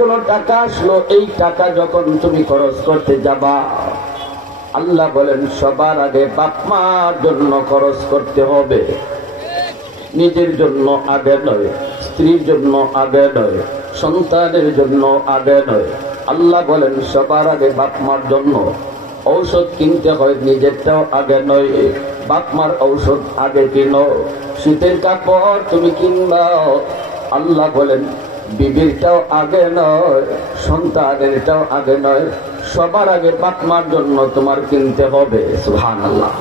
কোনো টাকা আসলো, এই টাকা যখন তুমি খরচ করতে যাবা, আল্লাহ বলেন সবার আগে বাপ মার জন্য খরচ করতে হবে, নিজের জন্য আগে নয়, স্ত্রীর জন্য আগে নয়, সন্তানের জন্য আগে নয়। আল্লাহ বলেন সবার আগে বাপ মার জন্য। ঔষধ কিনতে হয়, নিজেরটাও আগে নয়, বাপ মার ঔষধ আগে কিনো। শীতের কাপড় তুমি কিনবাও, আল্লাহ বলেন বিবিরটাও আগে নয়, সন্তানেরটাও আগে নয়, সবার আগে বাপ মার জন্য তোমার কিনতে হবে। সুবহানাল্লাহ।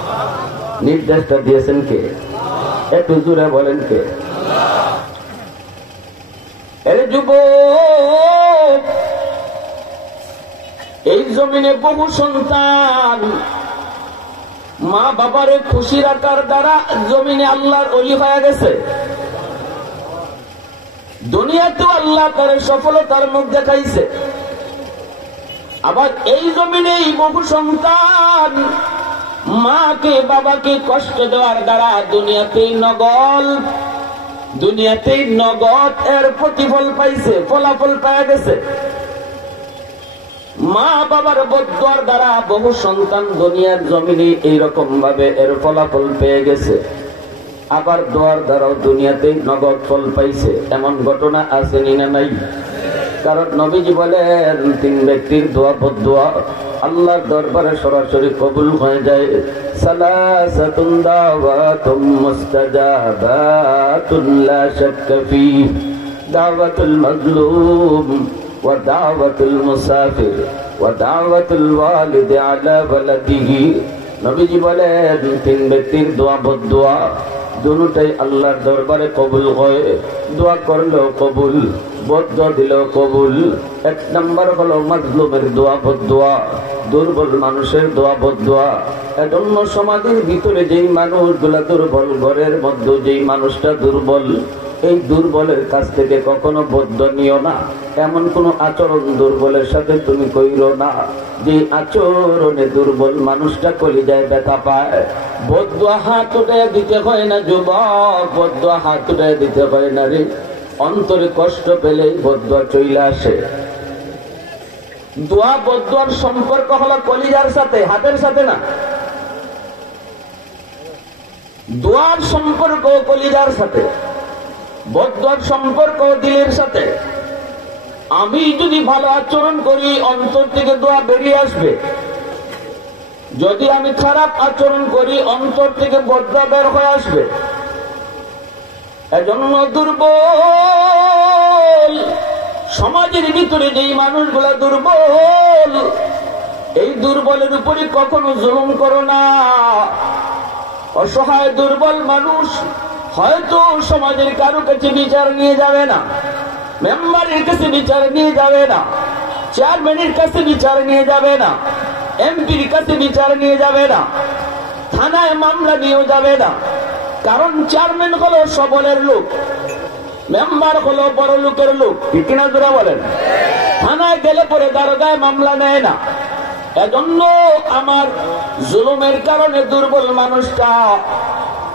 নির্দেশটা দিয়েছেন কে? একটু জোরে বলেন কে? আরে যুবক, এই জমিনে বহু সন্তান মা বাবারে খুশি রাখার দ্বারা জমিনে আল্লাহর ওলি হয়ে গেছে। দুনিয়াতেও আল্লাহ তার সফলতার মুখ দেখাইছে। আবার এই জমিনেই বহু সন্তান মাকে বাবাকে কষ্ট দেওয়ার দ্বারা দুনিয়াতেই নগদ এর প্রতিফল পাইছে, ফলাফল পাওয়া গেছে। মা বাবার বদদুয়ার দ্বারা বহু সন্তান দুনিয়ার জমিনে এইরকম ভাবে এর ফলাফল পেয়ে গেছে। আবার দোয়ার দ্বারাও দুনিয়াতেই নগদ ফল পাইছে। এমন ঘটনা আছে না নাই? কারণ নবীজি বলেন তিন ব্যক্তির দোয়া বদদুয়া আল্লাহর দরবারে সরাসরি কবুল হয়ে যায়। সালাসাতুন দাওয়াতুম মুস্তাজাবাতুন লা শাক্কা ফী, দাওয়াতুল মাজলুম ওয়া দাওয়াতুল মুসাফির ওয়া দাওয়াতুল ওয়ালিদি আলা ওয়ালাদিহি। নবীজি বলেন তিন ব্যক্তির দোয়া বদদুয়া দুটোই আল্লাহর দরবারে কবুল হয়। দোয়া করলেও কবুল, বদদুয়া দিলেও কবুল। এক নম্বর হলো মাজলুমের দোয়া বদদুয়া, দুর্বল মানুষের দোয়া বদদুয়া। এজন্য সমাজের ভিতরে যেই মানুষগুলা দুর্বল, ঘরের মধ্যে যেই মানুষটা দুর্বল, এই দুর্বলের কাছ থেকে কখনো বদদুয়া নিও না। এমন কোন আচরণ দুর্বলের সাথে তুমি কইরো না যে আচরণে দুর্বল মানুষটা কলিজায় ব্যথা পায়। বদদুয়া হাত উঠে দিতে হয় না যুবক, বদদুয়া হাত উঠে দিতে হয় না রে। অন্তরে কষ্ট পেলে বদদুয়া চলে আসে। দোয়া বদদুয়ার সম্পর্ক হলো কলিজার সাথে, হাতের সাথে না। দোয়ার সম্পর্ক কলিজার সাথে, বদদুয়ার সম্পর্ক দিলের সাথে। আমি যদি ভালো আচরণ করি অন্তর থেকে দোয়া বেরিয়ে আসবে, যদি আমি খারাপ আচরণ করি অন্তর থেকে বদদুয়া বের হয়ে আসবে। এজন্য দুর্বল সমাজের ভিতরে যেই মানুষগুলা দুর্বল, এই দুর্বলের উপরে কখনো জুলুম করো না। অসহায় দুর্বল মানুষ হয়তো সমাজের কারো কাছে বিচার নিয়ে যাবে না, মেম্বারের কাছে বিচার নিয়ে যাবে না, চেয়ারম্যানের কাছে বিচার নিয়ে যাবে না, এমপির কাছে বিচার নিয়ে যাবে না, থানায় মামলা নিয়েও যাবে না। কারণ চেয়ারম্যান হলো সবলের লোক, মেম্বার হলো বড় লোকের লোক, ঠিক কিনা জোরা বলেন? থানায় গেলে পরে দারোগায় মামলা নেয় না। এজন্য আমার জুলুমের কারণে দুর্বল মানুষটা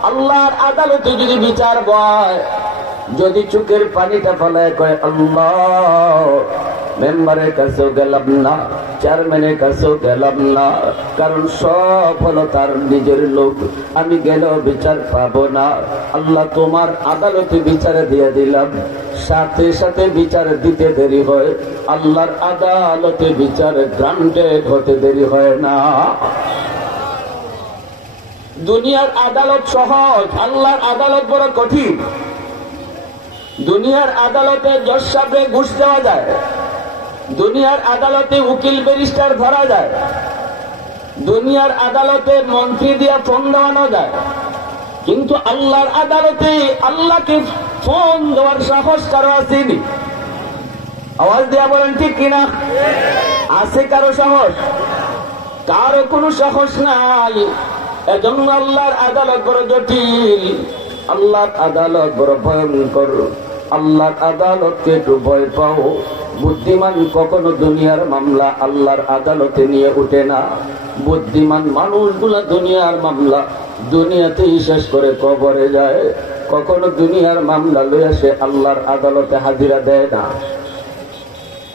আল্লাহর আদালতে যদি বিচার বয়, যদি চোখের পানিটা ফলায় কয় আল্লাহ, মেম্বারের কাছেও গেলাম না, চেয়ারম্যানের কাছেও গেলাম না, কারণ সব হলো তার নিজের লোক, আমি গেলেও বিচার পাবো না। আল্লাহ তোমার আদালতে বিচারে দিয়ে দিলাম। সাথে সাথে বিচার দিতে দেরি হয়, আল্লাহর আদালতে বিচার গ্রান্টেড হতে দেরি হয় না। দুনিয়ার আদালত সহজ, আল্লাহর আদালত বড় কঠিন। দুনিয়ার আদালতে জজ সাহেবকে ঘুষ দেওয়া যায়, দুনিয়ার আদালতে উকিল ব্যারিস্টার ধরা যায়, দুনিয়ার আদালতে মন্ত্রী দিয়ে ফোন দেওয়ানো যায়, কিন্তু আল্লাহর আদালতে আল্লাহকে ফোন দেওয়ার সাহস কারো আসেনি? আওয়াজ দেয়া বলেন ঠিক কিনা? আছে কারো সাহস? কারো কোনো সাহস নাই। এজন্য আল্লাহর আদালত বড় জটিল, আল্লাহর আদালত বড় ভয়ঙ্কর। আল্লাহর আদালতকে একটু ভয় পাও। বুদ্ধিমান কখনো দুনিয়ার মামলা আল্লাহর আদালতে নিয়ে উঠে না। বুদ্ধিমান মানুষগুলা দুনিয়ার মামলা দুনিয়াতেই শেষ করে কবরে যায়, কখনো দুনিয়ার মামলা লইয়া সে আল্লাহর আদালতে হাজিরা দেয় না।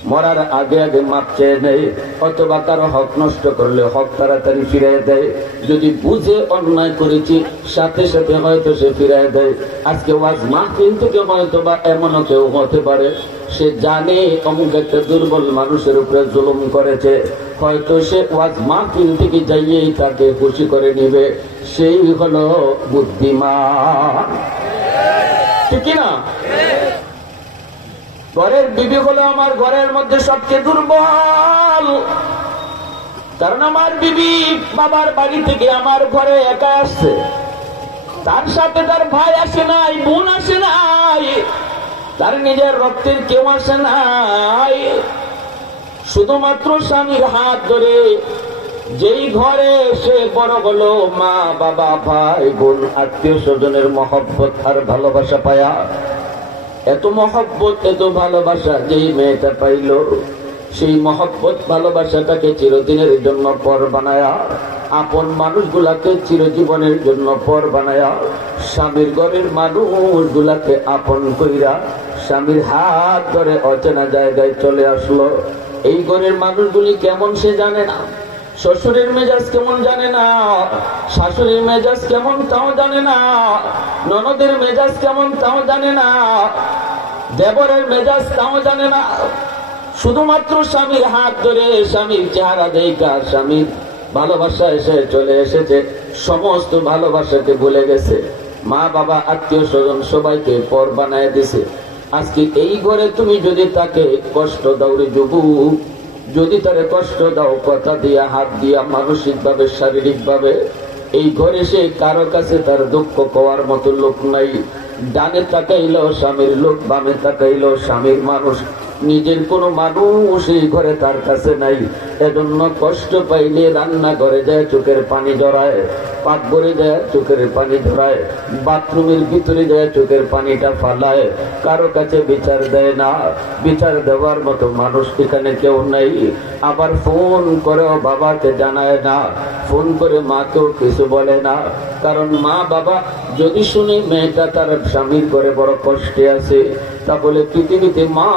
মরার আগে আগে মাপ চেয়ে নেয়, অথবা কারো হক নষ্ট করলে হক তাড়াতাড়ি ফিরিয়ে দেয়। যদি বুঝে অন্যায় করেছি সাথে সাথে হয়তো সে ফিরিয়ে দেয়। আজকে ওয়াজ মাহফিল থেকে হয়তো বা এমনও কেউ হতে পারে সে জানে অমুক একটা দুর্বল মানুষের উপরে জুলুম করেছে, হয়তো সে ওয়াজ মাহফিল থেকে যাইয়েই তাকে খুশি করে নিবে, সেই হলো বুদ্ধিমান, ঠিক না? ঘরের বিবি হলো আমার ঘরের মধ্যে সবচেয়ে দুর্বল, কারণ আমার বিবি বাবার বাড়ি থেকে আমার ঘরে একা আসছে, তার সাথে তার ভাই আসে নাই, বোন আসে নাই, তার নিজের রক্তের কেউ আসে নাই। শুধুমাত্র স্বামীর হাত ধরে যেই ঘরে সে বড় হলো, মা বাবা ভাই বোন আত্মীয় স্বজনের মহব্বত আর ভালোবাসা পায়া, এত মহব্বত এত ভালোবাসা যেই মেয়েটা পাইল, সেই মহব্বত ভালোবাসাটাকে চিরদিনের জন্য পর বানায়া, আপন মানুষগুলাকে চিরজীবনের জন্য পর বানায়া, স্বামীর ঘরের মানুষগুলাকে আপন কইরা স্বামীর হাত ধরে অচেনা জায়গায় চলে আসলো। এই ঘরের মানুষগুলি কেমন সে জানে না, শ্বশুরের মেজাজ কেমন জানে না, শাশুড়ির মেজাজ কেমন তাও জানে না, ননদের মেজাজ কেমন তাও জানে না, দেবরের মেজাজ তাও জানে না। শুধুমাত্র স্বামীর হাত ধরে স্বামীর চেহারা দেখা স্বামীর ভালোবাসা এসে চলে এসেছে, সমস্ত ভালোবাসাকে ভুলে গেছে, মা বাবা আত্মীয় স্বজন সবাইকে পর বানায় দিছে। আজকে এই ঘরে তুমি যদি তাকে কষ্ট দাও রে যুবক, যদি তারে কষ্ট দাও কথা দিয়া হাত দিয়া মানসিক ভাবে শারীরিক ভাবে, এই ঘরে সে কারো কাছে তার দুঃখ পাওয়ার মতো লোক নাই। ডানে তাকাইল স্বামীর লোক, বামে তাকাইল স্বামীর মানুষ, নিজের কোনো মানুষ এই ঘরে তার কাছে নাই। এজন্য কষ্ট পাইলে রান্না করে যায় চোখের পানি জড়ায়, পাকঘরে যায় চোখের পানি ধরায়, বাথরুমের ভিতরে যায় চোখের পানিটা ফালায়, কারো কাছে বিচার দেয় না। বিচার দেওয়ার মতো মানুষ এখানে কেউ নাই। আবার ফোন করেও বাবাকে জানায় না, ফোন করে মাকেও কিছু বলে না, কারণ মা বাবা যদি শুনে মেয়েটা তার স্বামীর ঘরে বড় কষ্টে আছে, তা বলে পৃথিবীতে মা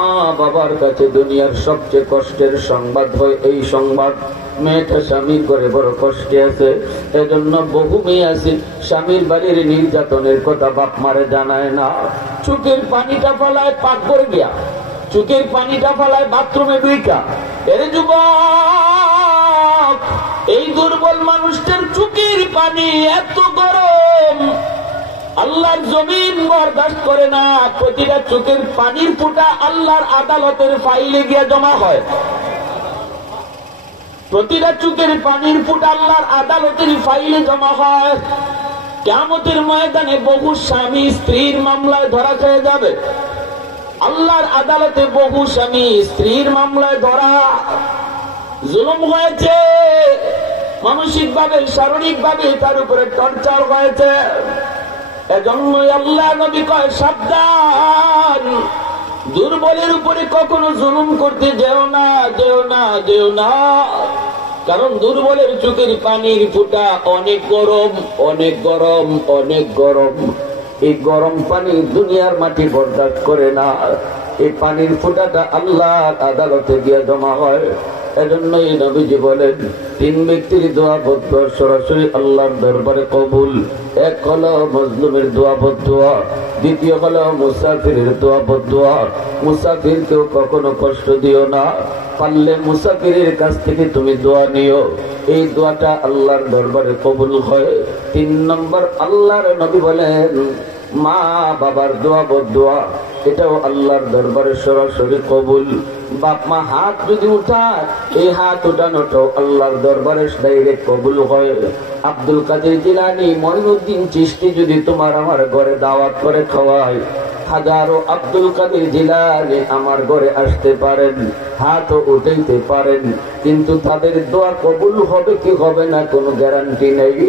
বাবার কাছে দুনিয়ার সবচেয়ে কষ্টের সংবাদ হয় এই সংবাদ, মেয়েটা স্বামীর ঘরে বড় কষ্টে আছে। এজন্য বহু মেয়ে আছে স্বামীর বাড়ির নির্যাতনের কথা বাপ মারে জানায় না, চোখের পানিটা ফলায় পাক করে গিয়া, চোখের পানিটা ফলায় বাথরুমে দুইটা। এর যুবক, এই দুর্বল মানুষটার চোখের পানি এত গরম, আল্লাহর জমিন বরদাস্ত করে না। প্রতিটা চোখের পানির ফোঁটা আল্লাহর আদালতের ফাইলে গিয়া জমা হয়, প্রতিটা চোখের পানির ফোঁটা আল্লাহর আদালতের ফাইলে জমা হয়। কিয়ামতের ময়দানে বহু স্বামী স্ত্রীর মামলায় ধরা খেয়ে যাবে, আল্লাহর আদালতে বহু স্বামী স্ত্রীর মামলায় ধরা। জুলুম হয়েছে, মানসিক ভাবে শারীরিক ভাবে তার উপরে টর্চার হয়েছে। এজন্যই আল্লাহ নবী কয় সাবধান, দুর্বলের উপরে কখনো জুলুম করতে যেও না, যেও না, যেও না, কারণ দুর্বলের চোখের পানির ফোঁটা অনেক গরম, অনেক গরম, অনেক গরম। এই গরম পানি দুনিয়ার মাটি বরদাস্ত করে না, এই পানির ফোঁটাটা আল্লাহর আদালতে গিয়ে জমা হয়। এজন্যই নবীজি বলেন তিন ব্যক্তির দোয়া বদুয়া সরাসরি আল্লাহর দরবারে কবুল। এক হলো মজলুমের দোয়া বদুয়া, দ্বিতীয় হলো মুসাফিরের দোয়া বদুয়া। মুসাফিরকেও কখনো কষ্ট দিও না, পারলে মুসাফিরের কাছ থেকে তুমি দোয়া নিও, এই দোয়াটা আল্লাহর দরবারে কবুল হয়। 3 নম্বর আল্লাহর নবী বলেন মা বাবার দোয়া বদুয়া, এটাও আল্লাহর দরবারে সরাসরি কবুল। বাপ মা হাত যদি উঠায়, এই হাত উঠানোটাও আল্লাহর দরবারে ডাইরেক্ট কবুল হয়। আব্দুল কাদের জিলানী, মঈনুদ্দিন চিশতি যদি তোমার আমার ঘরে দাওয়াত করে খাওয়ায়, হাজারো আব্দুল কাদের জিলানী আমার ঘরে আসতে পারেন, হাতও উঠাইতে পারেন, কিন্তু তাদের দোয়া কবুল হবে কি হবে না কোনো গ্যারান্টি নেই।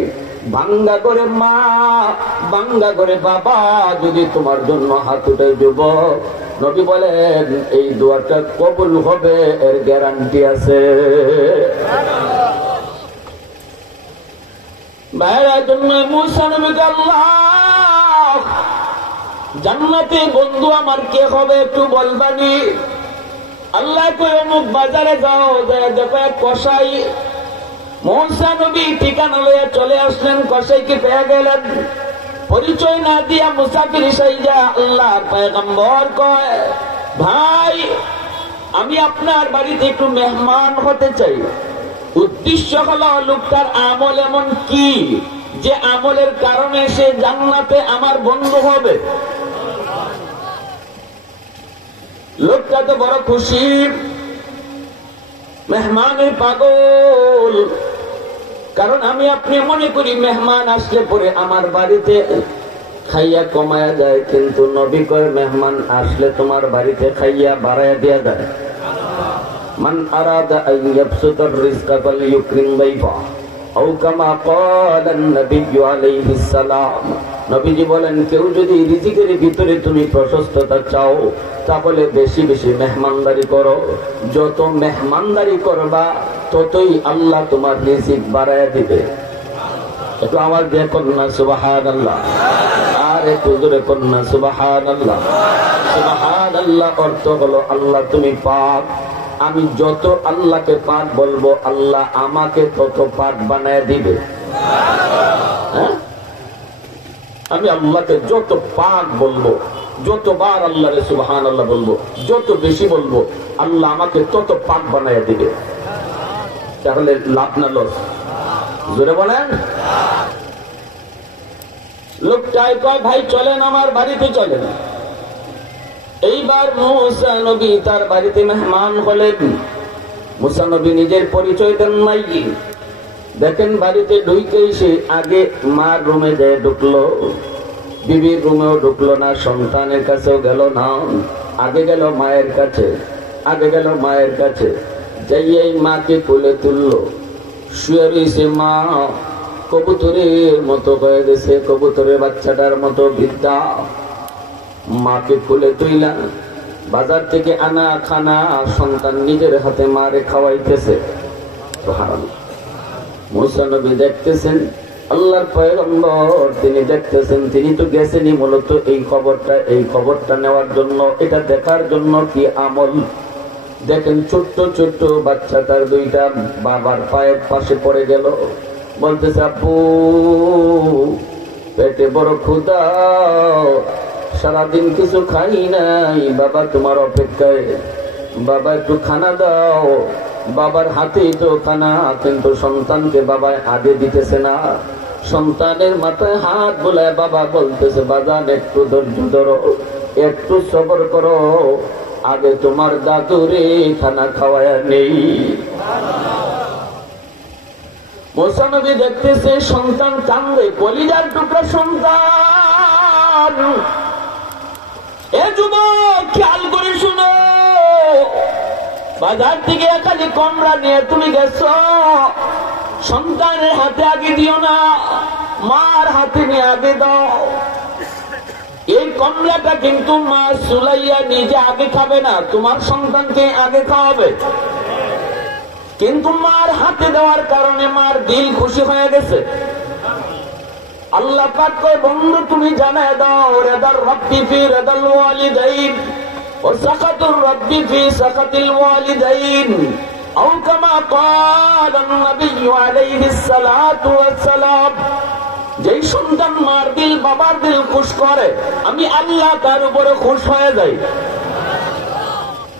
বাঙ্গা করে মা, বাঙ্গা করে বাবা যদি তোমার জন্য হাত উঠে যুবক, নবী বলেন এই দোয়াটা কবুল হবে, এর গ্যারান্টি আছে। ভাইরা জন্য মুসা নবীকে আল্লাহ জান্নাতে বন্ধু আমার কে হবে একটু বলবানি। আল্লাহ কই অমুক বাজারে যাও, দেখো এক কসাই। মুসা নবী ঠিকানা লইয়া চলে আসলেন, কসাইকে পেয়ে গেলেন। পরিচয় না দিয়া মুসাফির সাইজা আল্লাহর পয়গম্বর কয়, ভাই আমি আপনার বাড়িতে একটু মেহমান হতে চাই। উদ্দেশ্য হলো লোকটার আমল এমন কি যে আমলের কারণে সে জান্নাতে আমার বন্ধু হবে। লোকটা তো বড় খুশি, মেহমানের পাগল। কারণ আমি আপনি মনে করি মেহমান আসলে পরে আমার বাড়িতে খাইয়া কমায়া যায়, কিন্তু নবী কয় মেহমান আসলে তোমার বাড়িতে খাইয়া বাড়াইয়া দেয়া যায়। মান আরাদা আন ইয়াবসুতার রিজকা ফালইউকরিম দাইফা আও কামা ক্বালা নবী আলাইহিস সালাম। নবীজি বলেন, কেউ যদি রিজিকের ভিতরে তুমি প্রশস্ততা চাও তাহলে বেশি বেশি মেহমানদারি করো। যত মেহমানদারি করবা ততই আল্লাহ তোমার রিজিক বাড়ায়া দিবে। একটু আওয়াজ দিয়ে কন্যা সুবহানাল্লাহ, আর একটু জোরে কন্যা সুবহানাল্লাহ। সুবহানাল্লাহ অর্থ হলো আল্লাহ তুমি পাক, আমি যত আল্লাহকে পাক বলবো আল্লাহ আমাকে তত পাক বানায় দিবে। হ্যাঁ, আমি আল্লাহকে যত পাক বলবো, যতবার আল্লাহ রে সুবহানাল্লাহ বলবো, যত বেশি বলবো আল্লাহ আমাকে তত পাক বানায় দিবে। তাহলে লাভ না লস? জোরে বলেন। লোকটাই কয়, ভাই চলেন আমার বাড়িতে চলেন। এইবার মুসা নবী তার বাড়িতে মেহমান হলেন। মুসা নবী নিজের পরিচয় দেন নাই। দেখেন বাড়িতে ঢুকেই সে আগে মার রুমে যায় ঢুকলো, বিবির রুমেও ঢুকলো না, সন্তানের কাছেও গেল না, আগে গেল মায়ের কাছে, আগে গেল মায়ের কাছে। যাইয়াই মাকে কোলে তুললো, শুয়ে রয়েছে মা, কবুতরের মতো হয়ে গেছে, কবুতরের বাচ্চাটার মতো বৃদ্ধা। মাকে কোলে তুইলা বাজার থেকে আনা খানা সন্তান নিজের হাতে মারে খাওয়াইতেছে। মুসা নবী দেখতেছেন, আল্লাহর পয়গম্বর তিনি দেখতেছেন, তিনি তো গেছেনই মূলত এই খবরটা নেওয়ার জন্য, এটা দেখার জন্য কি আমল। দেখেন ছোট্ট ছোট্ট বাচ্চা তার দুইটা বাবার পায়ের পাশে পড়ে গেল, বলতেছে আব্বু পেটে বড় ক্ষুধা, সারাদিন কিছু খাই নাই, বাবা তোমার অপেক্ষায়, বাবা একটু খানা দাও। বাবার হাতেই তো খানা, কিন্তু সন্তানকে বাবা আগে দিতেছে না। সন্তানের মাথায় হাত বোলায় বাবা বলতেছে, বাজান একটু ধৈর্য ধরো, একটু সবর করো, আগে তোমার দাদুরে খানা খাওয়ায়া নেই। মুসা নবী দেখতেছে সন্তান কান্দে, কলিজার টুকরা সন্তান। এ যুবক খেয়াল করে শুনো, বাজার থেকে খালি কমরা নিয়ে তুমি গেছো, সন্তানের হাতে আগে দিও না, মার হাতে নিয়ে আগে দাও। এই কমলাটা কিন্তু মা সুলাইয়া নিজে আগে খাবে না, তোমার সন্তানকে আগে খাওয়াবে। কিন্তু মার হাতে দেওয়ার কারণে মার দিল খুশি হয়ে গেছে। আল্লাহ পাক কয়, বন্ধু তুমি জানায় দাও, রিদার রাব্বি ফি রিদাল ওয়ালিদাইন ওয়া সাখাতুর রাব্বি ফি সাখাতিল ওয়ালিদাইন আও কামা ক্বালা নবী আলাইহিস সালাতু ওয়াস সালাম। যেই সন্তান মার দিল বাবার দিল খুশ করে, আমি আল্লাহ তার উপরে খুশ হয়ে যাই।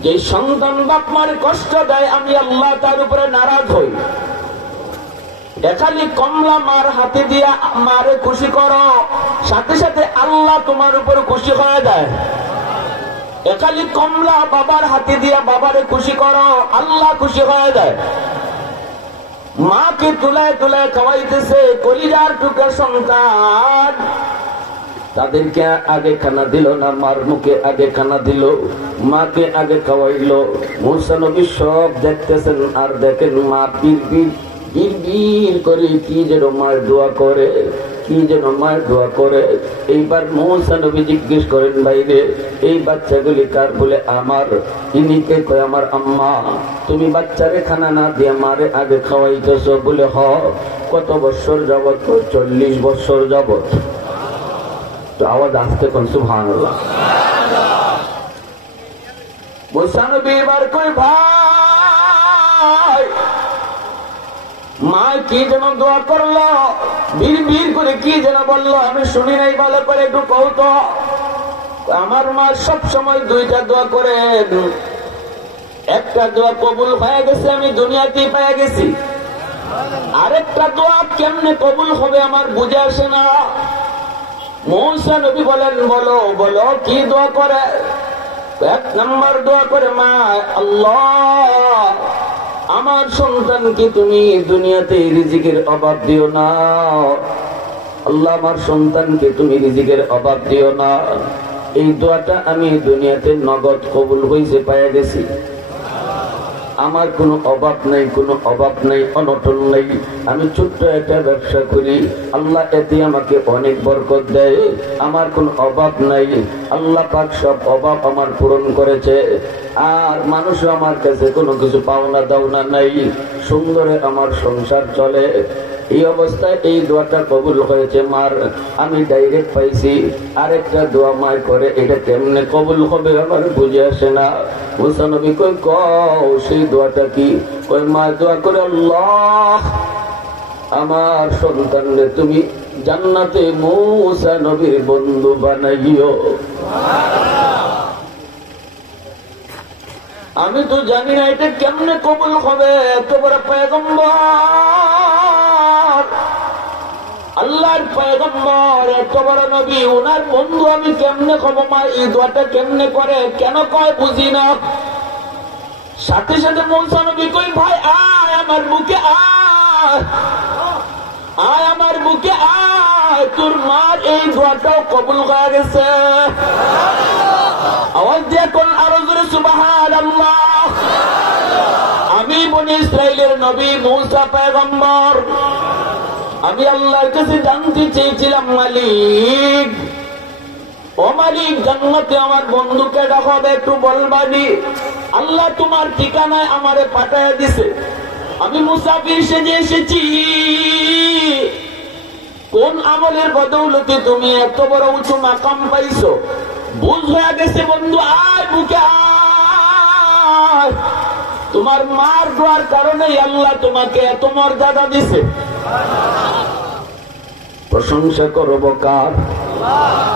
যে সন্তান বাপ মার কষ্ট দেয়, আমি আল্লাহ তার উপরে নারাজ হই। এখালি কমলা মার হাতে দিয়া মারে খুশি করো, সাথে সাথে আল্লাহ তোমার উপর খুশি হয়ে যায়। এখালি কমলা বাবার হাতে দিয়া বাবারে খুশি করো, আল্লাহ খুশি হয়ে যায়। মাকে তুলায় তুলায় খাওয়াইতেছে কলিজার টুকরা সন্তান, তাদেরকে আগে খানা দিল না, মার মুখে আগে খানা দিল, মাকে আগে খাওয়াইলো। মুসা নবী সব দেখতেছেন, আর দেখেন মা বীর করে কি যেন মায়ের দোয়া করে, কি যেন মায়ের দোয়া করে। এইবার মুসা নবী জিজ্ঞেস করেন, ভাইরে এই বাচ্চাগুলি কার? বলে আমার। ইনিকে কয় আমার আম্মা। তুমি বাচ্চারে খানা না দিয়ে মারে আগে খাওয়াইতেছ? বলে হ। কত বছর যাবত? 40 বছর যাবত। তো আওয়াজ আসতে কোন সুবহানাল্লাহ। মুসা নবী এবার কই ভাই মা কি যেন দোয়া করলো, বীর করে কি যেন বললো, আমি শুনি নাই, ভালো করে একটু কও তো। আমার মা সব সময় দুইটা দোয়া করেন, একটা দোয়া কবুল হয়ে গেছে, আমি দুনিয়াতেই পেয়ে গেছি, আরেকটা দোয়া কেমনে কবুল হবে আমার বুঝে আসে না। মুসা নবী বলেন বলো বলো কি দোয়া করে। এক নম্বর দোয়া করে মা, আল্লাহ আমার সন্তানকে তুমি দুনিয়াতে রিজিকের অভাব দিও না, আল্লাহ আমার সন্তানকে তুমি রিজিকের অভাব দিও না। এই দোয়াটা আমি দুনিয়াতে নগদ কবুল হয়েছে পাইয়া গেছি। আমার কোনো অভাব নাই, কোনো অভাব নাই, অনটন নাই। আমি ছোট্ট একটা ব্যবসা করি, আল্লাহ এতে আমাকে অনেক বরকত দেয়, আমার কোনো অভাব নাই। আল্লাহ পাক সব অভাব আমার পূরণ করেছে, আর মানুষও আমার কাছে কোনো কিছু পাওনা দাওনা নাই, সুন্দরে আমার সংসার চলে। এই অবস্থায় এই দোয়াটা কবুল হয়েছে মার, আমি ডাইরেক্ট পাইছি। আরেকটা দোয়া মায় করে, এটা কেমনে কবুল হবে আমার বুঝে আসে না। মুসা নবী কই কও সেই দোয়াটা কি? ওই মা দোয়া করে, আল্লাহ আমার সন্তানরে তুমি জান্নাতে মুসা নবীর বন্ধু বানাইও। আমি তো জানি না এটা কেমনে কবুল হবে, এত বড় পয়গম্বর, আল্লাহর পয়গম্বর, এত বড় নবী, ওনার বন্ধু আমি কেমনে হব? মা এই দোয়াটা কেমনে করে, কেন কয় বুঝি না। সাথে সাথে মুসা নবী কই ভাই আয় আমার বুকে আয়, আয় আমার বুকে আয়, তোর মার এই দোয়াটাও কবুল হয়ে গেছে। আওয়াজ দিয়ে কোন আরো জোরে সুবহানাল্লাহ। আমি বনি ইসরাইলের নবী মুসা পয়গম্বর, আমি আল্লাহর কাছে জানতে চেয়েছিলাম, মালিক ও মালিক জান্নাতে আমার বন্ধুকে ডাকবে, একটু বলবানি। আল্লাহ তোমার ঠিকানায় আমারে পাঠায় দিছে, আমি মুসাফির সেজে এসেছি। কোন আমলের বদৌলতে তুমি এত বড় উঁচু মাকাম পাইছো? বুঝ হয়ে গেছে বন্ধু, আয় বুকে আয়, তোমার মার দোয়ার কারণেই আল্লাহ তোমাকে এত মর্যাদা দিছে। প্রশংসা করব কার?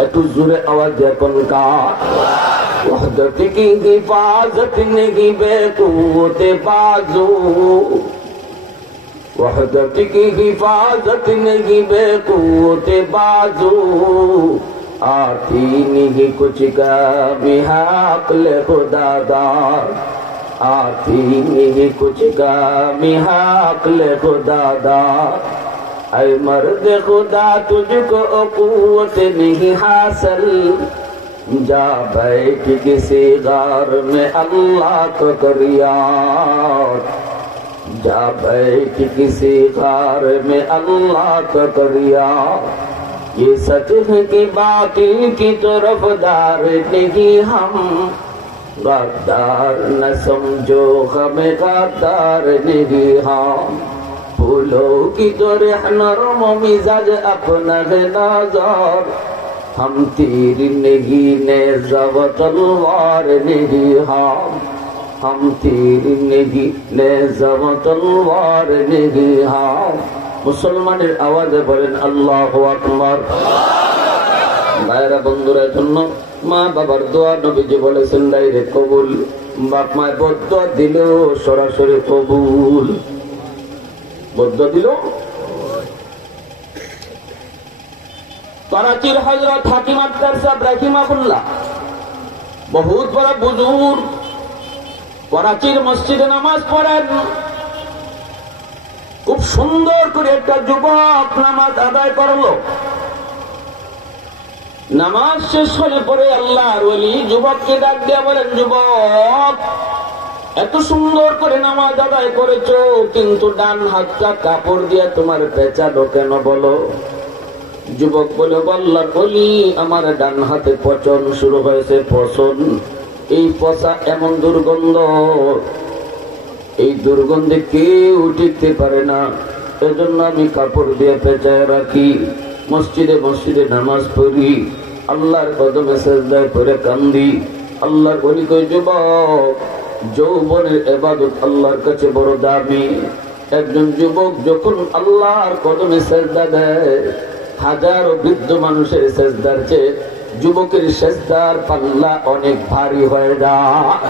একটু জোরে আওয়াজ এখন কার? ওয়াহদত কি হিফাজত নেহি বেকুতে বাজু, ওয়াহদত কি হিফাজত নেহি বেকুতে বাজু, आती नहीं कुछ का मिहाकल खुदादार, आती नहीं कुछ का मिहाकल खुदादार। ऐ मर्द खुदा तुझको कुव्वत नहीं हासिल, जा बैठ किसी गार में अल्लाह को कर याद, जा बैठ किसी गार में अल्लाह को कर याद। ये सच है कि बातिल की तरफदार नहीं हम, गद्दार न समझो हमें गद्दार नहीं हम। फूलों की तरह नरम मिजाज अपना है नजर, हम तीर नहीं नेज़ा व तलवार नहीं हम तीर नहीं नेज़ा व तलवार नहीं हम। মুসলমানের আওয়াজে বলেন আল্লাহু আকবার। ভাইরা বন্ধুরা, জন্য মা বাবার দোয়া নবীজি বলেছেন ডাইরেক্ট কবুল, বাপ মায়ের বদদোয়া দিল সরাসরি কবুল, বদদোয়া দিল। করাচির হযরত হাকিম আক্তার সাহেব রাহিমাহুল্লাহ বহুত বড় বুজুর্গ, করাচির মসজিদে নামাজ পড়েন। খুব সুন্দর করে একটা যুবক নামাজ আদায় করলো। নামাজ শেষ হলে পরে আল্লাহর ওলি যুবককে ডাক দিয়া বলেন, যুবক এত সুন্দর করে নামাজ আদায় করেছো, কিন্তু ডান হাতটা কাপড় দিয়া তোমার পেঁচালো কেন বলো? যুবক বলে, আল্লাহর ওলি আমার ডান হাতে পচন শুরু হয়েছে। পচন, এই পচা এমন দুর্গন্ধ, এই দুর্গন্ধে কেউ টিকতে পারে না, এজন্য আমি কাপড় দিয়ে পেঁচায় রাখি। মসজিদে মসজিদে নামাজ পড়ি, আল্লাহর কদমে সিজদায় পড়ে কান্দি। আল্লাহর ওলি কই যুবক, যৌবনের ইবাদত আল্লাহর কাছে বড় দামি। একজন যুবক যখন আল্লাহর কদমে সেজদা দেয়, হাজারো বৃদ্ধ মানুষের সেজদার চেয়ে যুবকের সেজদার পাল্লা অনেক ভারী হয়ে যায়।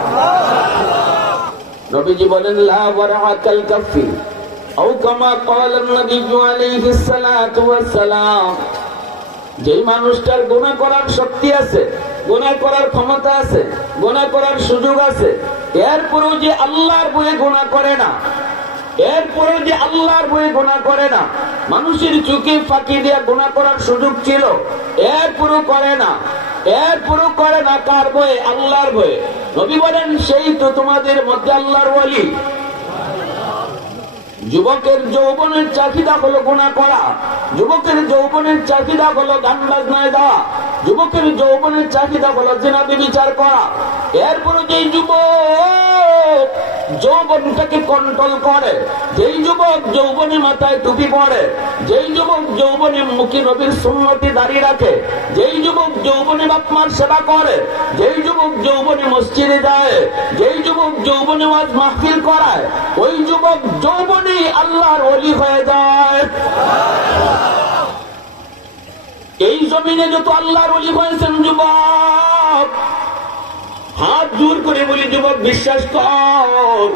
নবীজি বলেন লা ওয়ারাকাল কাফি আও কামা ক্বালা নবী আলাইহিস সালাতু ওয়াস সালাম, যেই মানুষটার গুনাহ করার শক্তি আছে, গুনাহ করার ক্ষমতা আছে, গুনাহ করার সুযোগ আছে, এরপরেও যে আল্লাহর ভয়ে গুনাহ করে না, এরপরেও যে আল্লাহর ভয়ে গুনাহ করে না, মানুষের চোখে ফাঁকি দিয়ে গুনাহ করার সুযোগ ছিল, এরপরেও করে না, এরপরেও করে না, কার ভয়ে? আল্লাহর ভয়ে। নবী বলেন সেই তো তোমাদের মধ্যে আল্লাহর ওলি। যুবকের যৌবনের চাহিদা হলো গুনাহ করা, যুবকের যৌবনের চাহিদা হলো গান বাজনায় দেওয়া, যুবকের যৌবনের চাহিদা হলো জিনা ব্যভিচার করা। এরপরে যেই যুবক যৌবনটাকে কন্ট্রোল করে, যেই যুবক যৌবনে মাথায় টুপি পরে, যেই যুবক যৌবনে মুখে নবীর সুন্নতি দাঁড়িয়ে রাখে, যেই যুবক যৌবনে বাপ মার সেবা করে, যেই যুবক যৌবনে মসজিদে যায়, যেই যুবক যৌবনে ওয়াজ মাহফিল করায়, ওই যুবক যৌবনে আল্লাহর ওলি হয়ে যায়। এই জমিনে যত আল্লাহর ওলি হয়েছেন যুবক, হাত জোর করে বলি যুবক বিশ্বাস কর,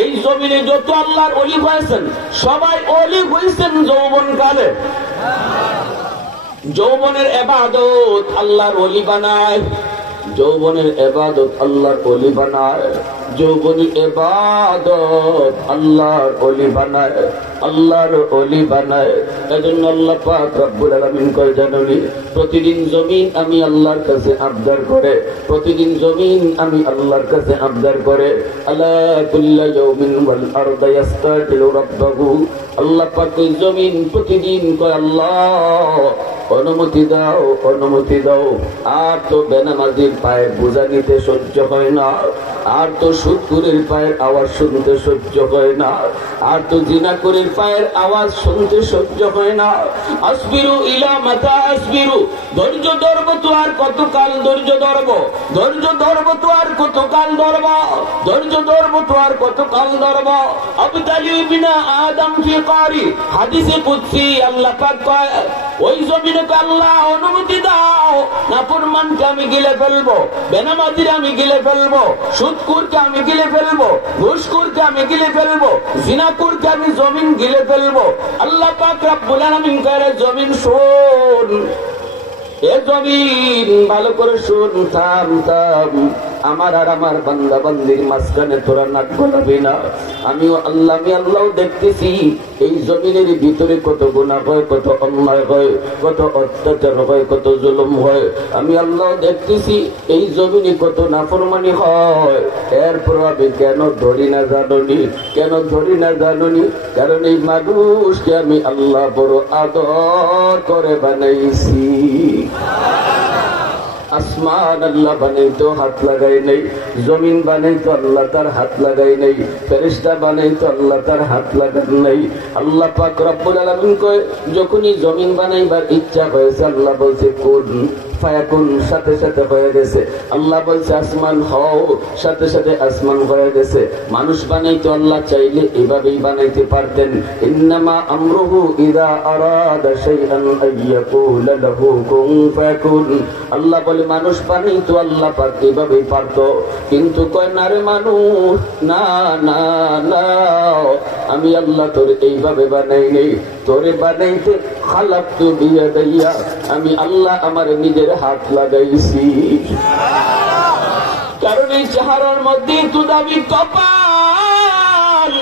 এই জমিনে যত আল্লাহর ওলি হয়েছেন সবাই ওলি হয়েছেন যৌবন কালে। যৌবনের ইবাদত আল্লাহর ওলি বানায়, যৌবনের ইবাদত আল্লাহর ওলি বানায়, যৌবনের ইবাদত আল্লাহর ওলি বানায়, আল্লাহর ওলি বানায়। এজন্য আল্লাহ পাক রব্বুল আলামিন কয় জানেননি, প্রতিদিন জমিন আমি আল্লাহর কাছে আবদার করে, প্রতিদিন জমিন আমি আল্লাহর কাছে আবদার করে, আলা কুল্লা ইয়াউমিন ওয়াল আরদু ইস্তাগফিরু রাব্বাহু। আল্লাহ পাক জমিন প্রতিদিন কয় আল্লাহ অনুমতি দাও, অনুমতি দাও। আর তো বেনামাজির পায়ের বোঝা নিতে সহ্য হয় না, আর তো সুদখোরের পায়ের আওয়াজ শুনতে সহ্য হয় না, আর তো জিনাখোরের পায়ের আওয়াজ শুনতে সহ্য হয় না। আসবিরু ইলা মাতা আসবিরু, ধৈর্য ধরবো তো আর কতকাল ধৈর্য ধরবো, ধৈর্য ধরবো তো আর কতকাল ধরবো, ধৈর্য ধরবো তো আর কতকাল ধরবো। আবতালি বিনা আদম ফি কারি, হাদিসে কুদসি আল্লাহ পাক কয় ওই জমিনকে আল্লাহ অনুমতি দাও, নাফরমানকে আমি গিলে ফেলবো, বেনামাজির আমি গিলে ফেলবো, সুদখোরকে আমি গিলে ফেলবো, ঘুষখোরকে আমি গিলে ফেলবো, জিনাখোরকে আমি জমিন গিলে ফেলবো। আল্লাহ পাক রব্বুল আলামিন কয় জমিন শোন, এ জমিন ভালো করে শুন, থাম থাম, আমার আর আমার বান্দা বান্দির মাঝখানে তোরা নাক গলাবি না। আমি আল্লাহ দেখতেছি এই জমিনের ভিতরে কত গুনাহ হয়, কত অন্যায় হয়, কত অত্যাচার হয়, কত জুলুম হয়। আমি আল্লাহ দেখতেছি এই জমিনে কত নাফরমানি হয়। এরপর আমি কেন ধরি না জানুনি, কেন ধরি না জানুনি? কারণ এই মানুষকে আমি আল্লাহ বড় আদর করে বানাইছি। আসমান আল্লাহ বানাইতো হাত লাগাই নাই, জমিন বানাইতো আল্লাহ তার হাত লাগাই নাই, ফেরেশতা বানাইতো আল্লাহ তার হাত লাগান নাই। আল্লাহ পাক রব্বুল আলামিন কয় যখনই জমিন বানাইবার ইচ্ছা হয়েছে আল্লাহ বলছে কুন ফায়াকুন, সাথে সাথে হয়ে গেছে। আল্লাহ বলছে আসমান হও, সাথে সাথে আসমান হয়ে গেছে। মানুষ বানাইতো আল্লাহ চাইলে এভাবেই বানাইতে পারতেন। ইন্নামা আমরুহু ইযা আরাদা শাইআন আইয়াকুলা লাহু কুন ফায়াকুন। আল্লাহ বলে মানুষ বানাইতো আল্লাহ পাক এভাবেই পারতো, কিন্তু কয় না রে মানুষ, না না না, আমি আল্লাহ তোর এইভাবে বানাই নেই, তোরে বানাইতে খালাকতু বিয়াদাইয়া, আমি আল্লাহ আমার নিজের হাত লাগাইছি। কারণ এই চেহারার মধ্যে তো দাবি কপাল,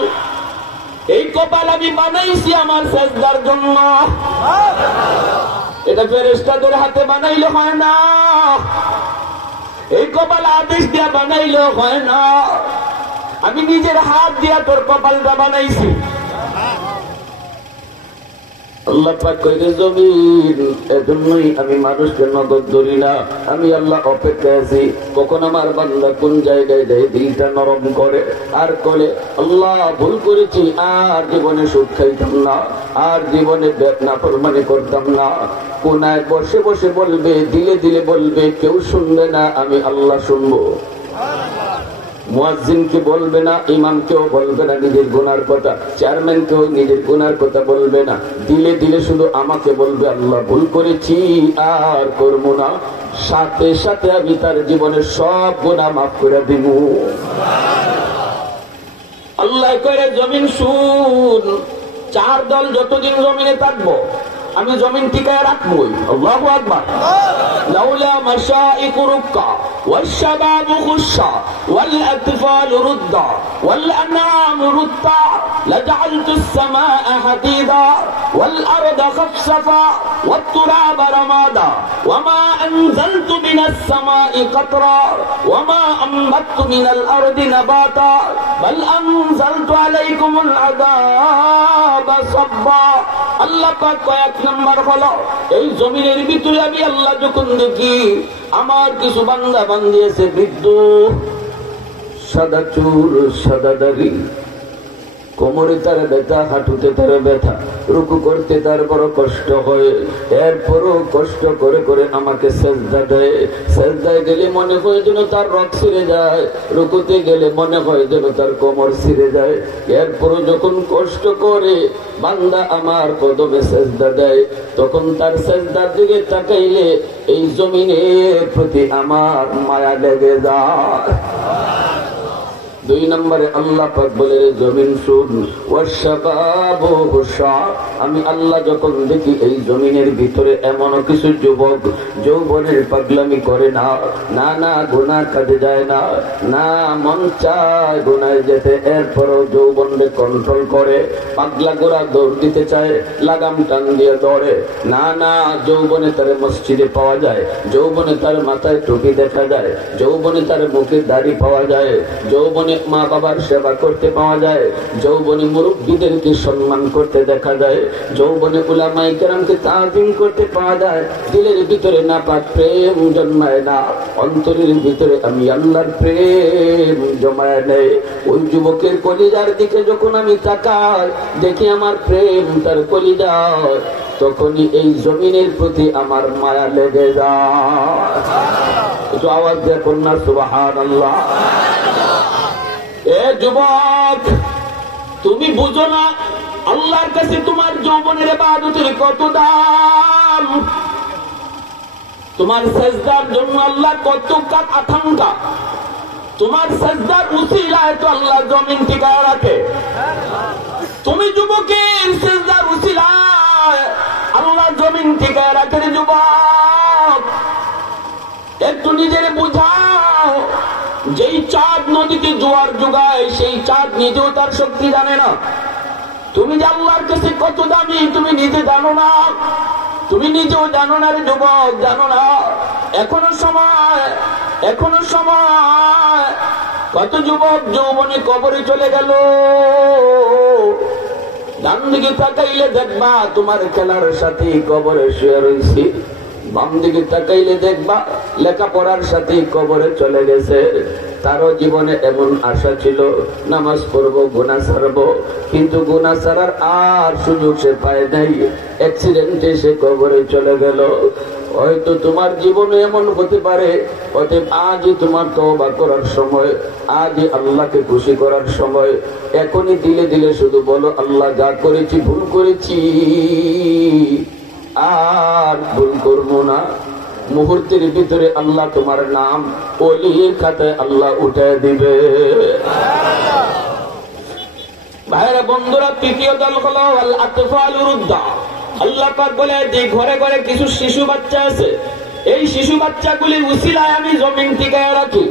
এই কপাল আমি বানাইছি আমার সেজদার জন্য। এটা ফেরেশতাদের হাতে বানাইলে হয় না, এই কপাল আদেশ দিয়া বানাইলে হয় না, আমি নিজের হাত দিয়া তোর কপালটা বানাইছি। আল্লাহ পাক কইরে জমিন, এজন্যই আমি মানুষকে নগদ ধরি না। আমি আল্লাহ অপেক্ষায় আছি কখন আমার বান্দা কোন জায়গায় যায় দিলটা নরম করে আর করে আল্লাহ ভুল করেছি, আর জীবনে সুখ খাইতাম না, আর জীবনে নাফরমানি করতাম না। কোনায় বসে বসে বলবে, দিলে দিলে বলবে, কেউ শুনবে না, আমি আল্লাহ শুনবো। মুয়াজ্জিনকে বলবে না, ইমামকেও বলবে না নিজের গুনার কথা, চেয়ারম্যানকেও নিজের গুনার কথা বলবে না, দিলে দিলে শুধু আমাকে বলবে আল্লাহ ভুল করেছি আর করবো না। সাথে সাথে আমি তার জীবনের সব গুনাহ মাফ করে দিব। আল্লাহ করে জমিন শুন, চার দল যতদিন জমিনে থাকবো আমি জমিন টিকায় রাখবই। আল্লাহু আকবার। লাউলা মাশাইকু রুক্কা والشباب خشا والأطفال ردا والأنعام ردا لجعلت السماء حديدا والأرض خفصفا والتراب رمادا وما أنزلت من السماء قطرا وما أنبت من الأرض نباتا بل أنزلت عليكم العذاب صبا। আল্লাহ পাক কয়েক নম্বর হলো এই জমিনের ভিতরে আমি আল্লাহ যখন দেখি আমার কিছু বান্দা বান্দি আছে, বৃদ্ধ, সাদা চুল, সাদা দাড়ি, কোমরে তার ব্যথা, হাঁটুতে তার ব্যথা, রুকু করতে তার বড় কষ্ট হয়, এরপরও কষ্ট করে করে আমাকে সেজদা দেয়। সেজদায় গেলে মনে হয় যেন তার রক ছিঁড়ে যায়, রুকুতে গেলে মনে হয় যেন তার কোমর ছিঁড়ে যায়। এরপরও যখন কষ্ট করে বান্দা আমার কদমে সেজদা দেয়, তখন তার সেজদার দিকে তাকাইলে এই জমিনের প্রতি আমার মায়া লেগে যায়। দুই নম্বরে আল্লাহ পাক বলে জমিন শুন, ওয়াশাবাবু হুশা। আমি আল্লাহ যখন দেখি এই জমিনের ভিতরে এমন কিছু যুবক যৌবনের পাগলামি করে না, না না গুনাহ কাজে যায় না, না মন চায় গুনায় যেতে, এরপরও যৌবনকে কন্ট্রোল করে, পাগলা গোড়া দৌড় দিতে চায়, লাগাম টান দিয়ে দৌড়ে, না না যৌবনে তার মসজিদে পাওয়া যায়, যৌবনে তার মাথায় টুপি দেখা যায়, যৌবনে তার মুখে দাড়ি পাওয়া যায়, যৌবনে মা বাবার সেবা করতে পাওয়া যায়, যৌবনে মুরব্বীদেরকে সম্মান করতে দেখা যায়, যৌবনে উলামায়ে কেরামকে তাজিম করতে পাওয়া যায়। দিলের ভিতরে নাপাক প্রেম জন্মায় না, অন্তরের ভিতরে আমি আল্লাহর প্রেম জমায় নেই। ওই যুবকের কলিজার দিকে যখন আমি তাকাই, দেখি আমার প্রেম তার কলিজায়, তখনই এই জমিনের প্রতি আমার মায়া লেগে যায়। একটু আওয়াজ দিয়ে কন্যা সুবহানাল্লাহ। এ যুবক, তুমি বুঝো না আল্লাহর কাছে তোমার যৌবনের ইবাদতের কত দাম, তোমার সেজদার জন্য আল্লাহ কত আকাঙ্ক্ষা, তোমার সেজদার উসিলায় তো আল্লাহ জমিন টিকায় রাখে। তুমি যুবকের সেজদার উসিলায় আল্লাহ জমিন টিকায় রাখে। যুবক, একটু নিজের বুঝাও, যেই চাঁদ নদীতে জোয়ার যোগায় সেই চাঁদ নিজেও তার শক্তি জানে না। তুমি যে আল্লাহর কাছে কত দামি তুমি নিজে জানো না, তুমি নিজেও জানো না রে যুবক, জানো না। এখনো সময়, এখনো সময়। কত যুবক যৌবনে কবরে চলে গেল। ডান দিকে তাকাইলে দেখবা তোমার খেলার সাথে কবরে শুয়ে রয়েছে, বাম দিকে তাকাইলে দেখবা লেখাপড়ার সাথে কবরে চলে গেছে। তারও জীবনে এমন আশা ছিল নামাজ পড়বো, গুনাহ ছাড়বো, কিন্তু গুনাহ ছাড়ার আর সুযোগ সে পায় নাই। অ্যাক্সিডেন্টে সে কবরে চলে গেল। হয়তো তোমার জীবনে এমন হতে পারে, অতএব আজই তোমার তওবা করার সময়, আজই আল্লাহকে খুশি করার সময়। এখনই দিলে দিলে শুধু বলো আল্লাহ যা করেছি ভুল করেছি, আর ভুল করবো না। মুহূর্তের ভিতরে আল্লাহ তোমার নাম ওলির খাতায় আল্লাহ উঠায় দিবে। ভাইরা বন্ধুরা, তৃতীয় দল হলো আল আতফালুর রুদ্দা। আল্লাহ পাক বলে যে ঘরে ঘরে কিছু শিশু বাচ্চা আছে, এই শিশু বাচ্চাগুলির উসিলায় আমি জমিন টিকায় রাখি।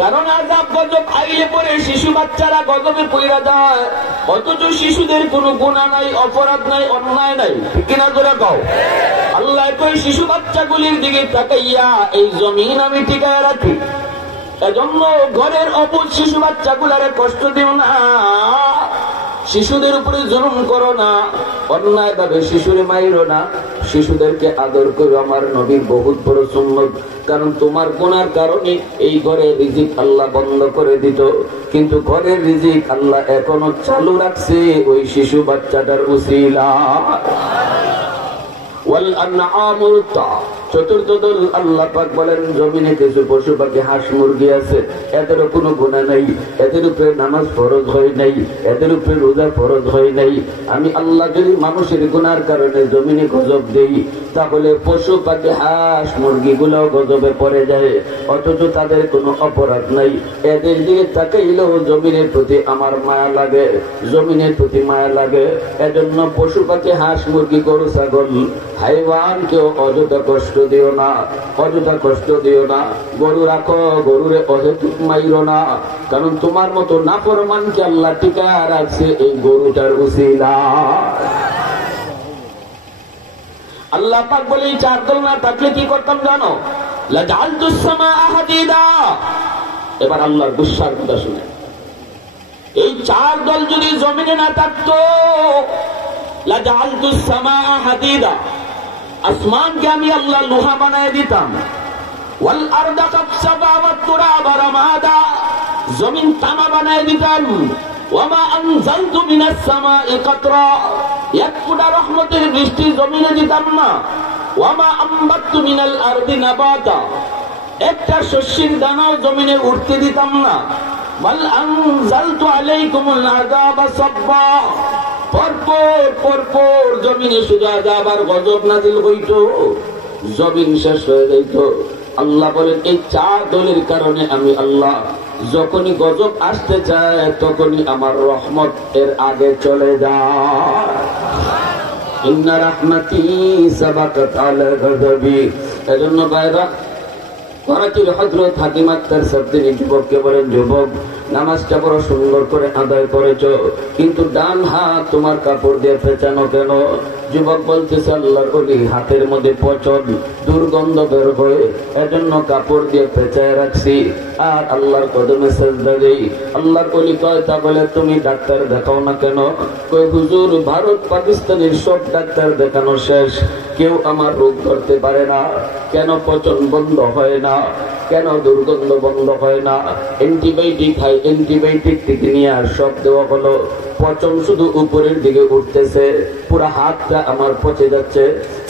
কারণ আযাব গজব আইলে পরে শিশু বাচ্চারা গজবে পইরা যায়, অথচ শিশুদের কোনো গুনাহ নাই, অপরাধ নাই, অন্যায় নাই। ঠিক কিনা জোরে কও। আল্লাহ কই শিশু বাচ্চাগুলির দিকে তাকাইয়া এই জমিন আমি টিকায় রাখি। এজন্য ঘরের অবুঝ শিশু বাচ্চাগুলারে কষ্ট দিও না। শিশুদের উপরে জুলুম করো না, অন্যায় ভাবে শিশুরে মাইরো না, শিশুদেরকে আদর করো। আমার নবীর বহুত বড় সুন্নত, কারণ তোমার গুনার কারণে এই ঘরে রিজিক আল্লাহ বন্ধ করে দিত, কিন্তু ঘরের রিজিক আল্লাহ এখনো চালু রাখছে ওই শিশু বাচ্চাটার উসিলা। ওয়াল আনআমু চতুর্থ দল আল্লাহ পাক বলেন জমিনে কিছু পশু পাখি হাঁস মুরগি আছে, এদেরও কোনো গুনাহ নাই, এদের উপরে নামাজ ফরজ হয় নাই, এদের উপরে রোজা ফরজ হয় নাই। আমি আল্লাহ যদি মানুষের গুনার কারণে জমিনে গজব দেই, তাহলে পশু পাখি হাঁস মুরগি গুলাও গজবে পড়ে যায়, অথচ তাদের কোনো অপরাধ নাই। এদের দিকে তাকাইলেও জমিনের প্রতি আমার মায়া লাগে, জমিনের প্রতি মায়া লাগে। এজন্য পশু পাখি হাঁস মুরগি গরু ছাগল হাইওয়ানকেও অযথা কষ্ট দিও না, অযথা কষ্ট দিও না। গরু রাখো, গরুরে অহেতুক মাইরো না, কারণ তোমার মতো নাফরমানকে আল্লাহ টিকা রাখছে এই গরুটার উসিলা। আল্লাহ পাক বলে এই চার দল না থাকলে কি করতাম জানো? লাজালতুস সামাআ হাদিদা। এবার আল্লাহর গুসার কথা শুনে, এই চার দল যদি জমিনে না থাকতো, লাজালতুস সামাআ হাদিদা, আসমানকে আমি আল্লাহ লোহা বানায় দিতাম। ওয়াল আরদা কাবসাবা ওয়াত তুরাবা রামাদা, জমিন তামা বানায় দিতাম। ওয়ামা আনজালতু মিনাস সামাই কাতরা, এক ফোঁটা রহমতের বৃষ্টি জমিনে দিতাম না। ওয়ামা আম্বাতু মিনাল আরদি নাবাতা, একটা শস্যের দানাও জমিনে উঠতে দিতাম না। বাল আনজালতু আলাইকুমুল আযাবা সাব্বা, পরপর জমিনে শুধু আযাব আর গজব নাযিল হইতো, জমিন শেষ হয়ে যাইত। আল্লাহ বলেন এই চার দলের কারণে আমি আল্লাহ যখনই গজব আসতে চায় তখনই আমার রহমত এর আগে চলে যায়। ইন্না রাহমাতি সাবাকাত আলা গাযাবি। এজন্য ভাইরা, করাচির হযরত হাকিম আক্তার সাহেব তিনি যুবককে বলেন, যুবক নামাজটা বড় সুন্দর করে আদায় করেছো, কিন্তু ডান হাত তোমার কাপড় দিয়ে পেঁচানো কেন? যুবক বলতেছে, আল্লাহর ওলি হাতের মধ্যে পচন দুর্গন্ধ বের হয়, এজন্য কাপড় দিয়ে পেঁচায় রাখছি আর আল্লাহর কদমে সেজদা দেই। আল্লাহর ওলি কয়, তা বলে তুমি ডাক্তার দেখাও না কেন? কই হুজুর, ভারত পাকিস্তানের সব ডাক্তার দেখানো শেষ, কেউ আমার রোগ ধরতে পারে না। কেন পচন বন্ধ হয় না? কেন দুর্গন্ধ বন্ধ হয় না? অ্যান্টিবায়োটিক খাই, অ্যান্টিবায়োটিক থেকে নিয়ে আর সব দেওয়া হলো, পচন শুধু উপরের দিকে উঠতেছে, পুরো হাতটা আমার পচে যাচ্ছে।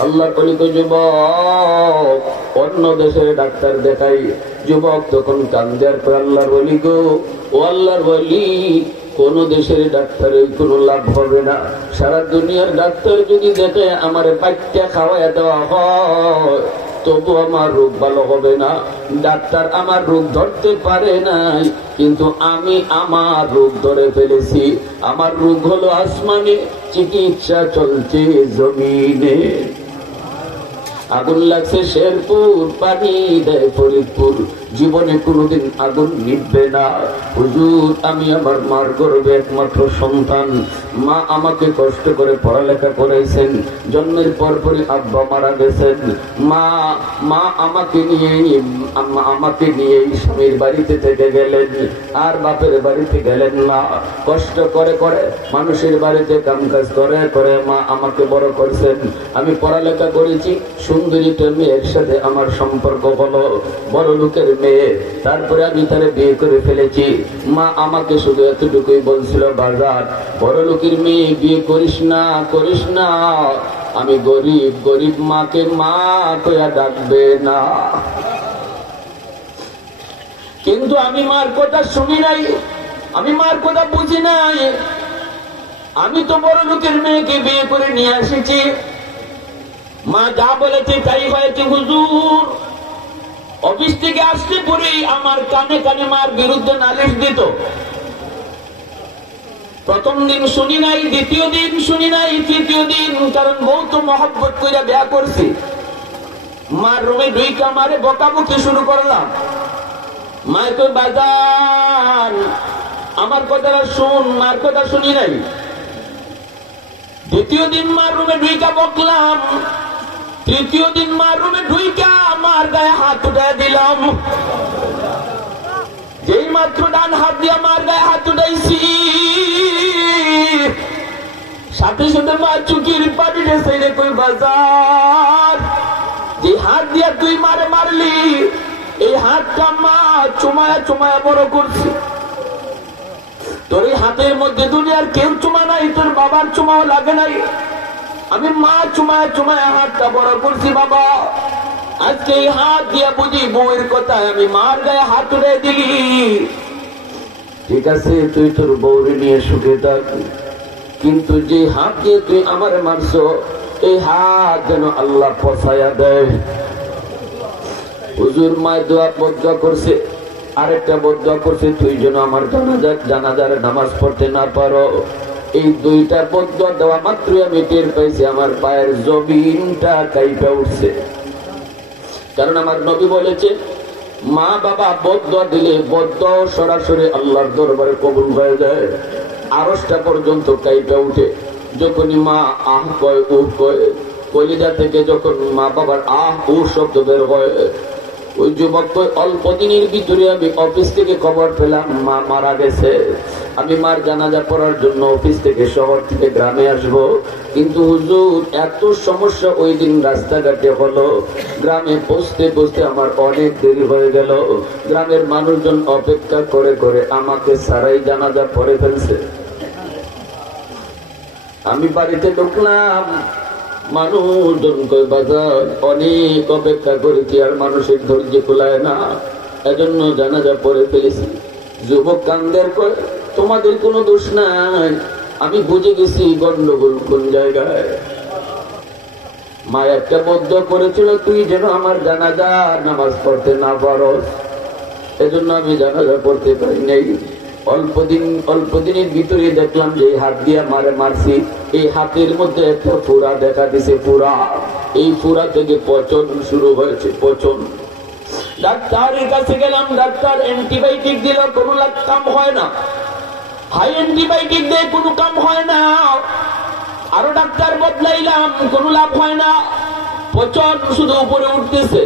আল্লাহ বলি, যুবক অন্য দেশের ডাক্তার দেখাই। যুবক তখন কান্দার পর আল্লাহর বলি, গো ও আল্লাহর বলি, কোন দেশের ডাক্তারের কোনো লাভ হবে না। সারা দুনিয়ার ডাক্তার যদি দেখে আমার বাচ্চা খাওয়াই দেওয়া হয়, তবু আমার রোগ ভালো হবে না। ডাক্তার আমার রোগ ধরতে পারে নাই, কিন্তু আমি আমার রোগ ধরে ফেলেছি। আমার রোগ হলো আসমানে, চিকিৎসা চলছে জমিনে। আগুন লাগছে শেরপুর, পানি দেয় ফরিদপুর, জীবনে কোনোদিন আগুন নিভবে না। হুজুর, আমি আমার মার গর্ভে একমাত্র সন্তান, মা আমাকে কষ্ট করে পড়ালেখা করেছেন, জন্মের পরপরই আব্বা মারা গেছেন। মা আমাকে নিয়ে স্বামীর বাড়িতে থেকে গেলেন, আর বাপের বাড়িতে গেলেন না। কষ্ট করে করে মানুষের বাড়িতে কাম কাজ করে করে মা আমাকে বড় করছেন। আমি পড়ালেখা করেছি, সুন্দরীটা মেয়ের সাথে আমার সম্পর্ক হলো, বড় লোকের মেয়ে, তারপরে আমি তারে বিয়ে করে ফেলেছি। মা আমাকে শুধু এতটুকুই বলছিল, বাজার বড় লোকের মেয়ে বিয়ে করিস না, করিস না, আমি গরিব, গরিব মাকে মা কইয়া ডাকবে না। কিন্তু আমি মার কথা শুনি নাই, আমি মার কথা বুঝি নাই। আমি তো বড় লোকের মেয়েকে বিয়ে করে নিয়ে এসেছি, মা যা বলেছে তাই হয়েছে। হুজুর, অফিস থেকে আসতে পরেই আমার কানে কানে মার বিরুদ্ধে নালিশ দিত। প্রথম দিন শুনি নাই, দ্বিতীয় দিন শুনি নাই, তৃতীয় দিন, কারণ বউ তো মহব্বত করে বিয়া করছি। মার রুমে ঢুইকা মারে বকাবকি শুরু করলাম। মায়ের তো বাজার আমার কথাটা শুন, মার কথা শুনি নাই। দ্বিতীয় দিন মার রুমে ঢুইকা বকলাম, তৃতীয় দিন মার রুমে ঢুইকা মার গায়ে হাত উঠায় দিলাম। যেই মাত্র ডান হাত দিয়ে মার গায়ে হাত উঠাইছি, সাথে সাথে মা চুকির পানিটা ছেড়ে কই বাজার, যে হাত দিয়া তুই মারে মারলি এই হাতটা মা চুমায়া চুমায়া বড় করছি। তোর এই হাতের মধ্যে দুনিয়ার কেউ চুমা নাই, তোর বাবার চুমাও লাগে নাই, আমি মা চুমায়া চুমায়া হাতটা বড় করছি বাবা। আজকে এই হাত দিয়া বুঝি বউয়ের কথায় আমি মার গায়ে হাত তুলে দিলি। ঠিক আছে তুই তোর বউরে নিয়ে সুখে থাক, কিন্তু যে হাত দিয়ে তুই আমার মারছো এই হাত যেন আল্লাহ পছায়া দেয়। হুজুর মায়ের দোয়া বদদোয়া করছে, আরেকটা বদদোয়া করছে তুই যেন আমার জানাজার নামাজ পড়তে না পারো। এই দুইটা বদদোয়া দেওয়া মাত্রই আমি টের পাইছি আমার পায়ের জমিনটা কাইপা উঠছে। কারণ আমার নবী বলেছে মা বাবা বদদোয়া দিলে বদদোয়া সরাসরি আল্লাহর দরবারে কবুল হয়ে যায়, আরশটা পর্যন্ত কাইপা উঠে। যখনই মা আহ কয় উহ কয়, কলিজা থেকে যখন মা বাবার আহ উহ শব্দ বের হয়, ওই যুবক কয় অল্প দিনের ভিতরে আমি অফিস থেকে খবর পেলাম মা মারা গেছে। আমি মার জানাজা পড়ার জন্য অফিস থেকে শহর থেকে গ্রামে আসব, কিন্তু হুজুর এত সমস্যা ওই দিন রাস্তাঘাটে হলো, গ্রামে পৌঁছতে পৌঁছতে আমার অনেক দেরি হয়ে গেল। গ্রামের মানুষজন অপেক্ষা করে করে আমাকে সারাই জানাজা পড়ে ফেলছে। আমি বাড়িতে ঢুকলাম, মানুষজন কই বাজার অনেক অপেক্ষা করেছি আর মানুষের ধৈর্য কুলায় না, এজন্য জানাজা পড়ে ফেলেছি। যুবক কান্দের কয় তোমাদের কোনো দোষ নাই, আমি বুঝে গেছি গন্ডগোল কোন জায়গায়। মা একটা বদদোয়া করেছিল তুই যেন আমার জানাজা নামাজ পড়তে না পারস, এজন্য আমি জানাজা পড়তে পারি নাই। অল্প দিনের ভিতরে দেখলাম যে হাত দিয়া মারছি, এই হাতের মধ্যে একটা ফুরা দেখা দিছে, ফুরা। এই ফুরা থেকে পচন শুরু হয়েছে, পচন। ডাক্তারের কাছে গেলাম, ডাক্তার অ্যান্টিবায়োটিক দিল, কোনো কাম হয় না। হাই অ্যান্টিবায়োটিক দিয়ে কোনো কাম হয় না। আরো ডাক্তার বদলাইলাম, কোনো লাভ হয় না, পচন শুধু উপরে উঠতেছে।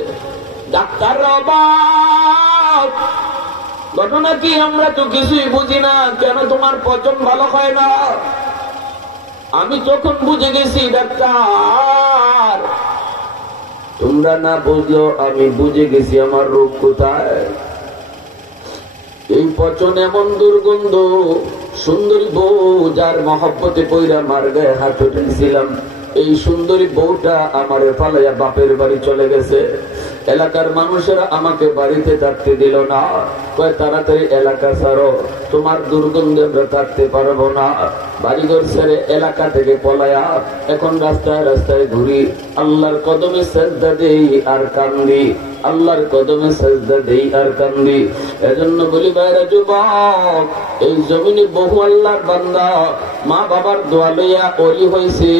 ডাক্তাররা অবাক, ঘটনা কি আমরা তো কিছুই বুঝি না, কেন তোমার পচন ভালো হয় না? আমি তখন বুঝে গেছি ডাক্তার তোমরা না বুঝলো আমি বুঝে গেছি আমার রোগ কোথায়। এই পচন এমন দুর্গন্ধ, সুন্দরী বউ যার মহব্বতে পইরা মার গায়ে হাত উঠেছিলাম, এই সুন্দরী বউটা আমার পালাইয়া বাপের বাড়ি চলে গেছে। এলাকার মানুষেরা আমাকে বাড়িতে থাকতে দিল না, কয় তাড়াতাড়ি এলাকা ছাড়ো, তোমার দুর্গন্ধে আমরা থাকতে পারবো না। বাড়িঘর ছেড়ে এলাকা থেকে পলায়া এখন রাস্তায় রাস্তায় ঘুরি, আল্লাহর কদমে সেজদা দেই আর কান্দি, আল্লাহর কদমে সেজদা দেই আর কান্দি। এজন্য বলি ভাইরা যুবক, এই জমিনে বহু আল্লাহর বান্দা মা বাবার দোয়া লইয়া ওলি হয়েছে,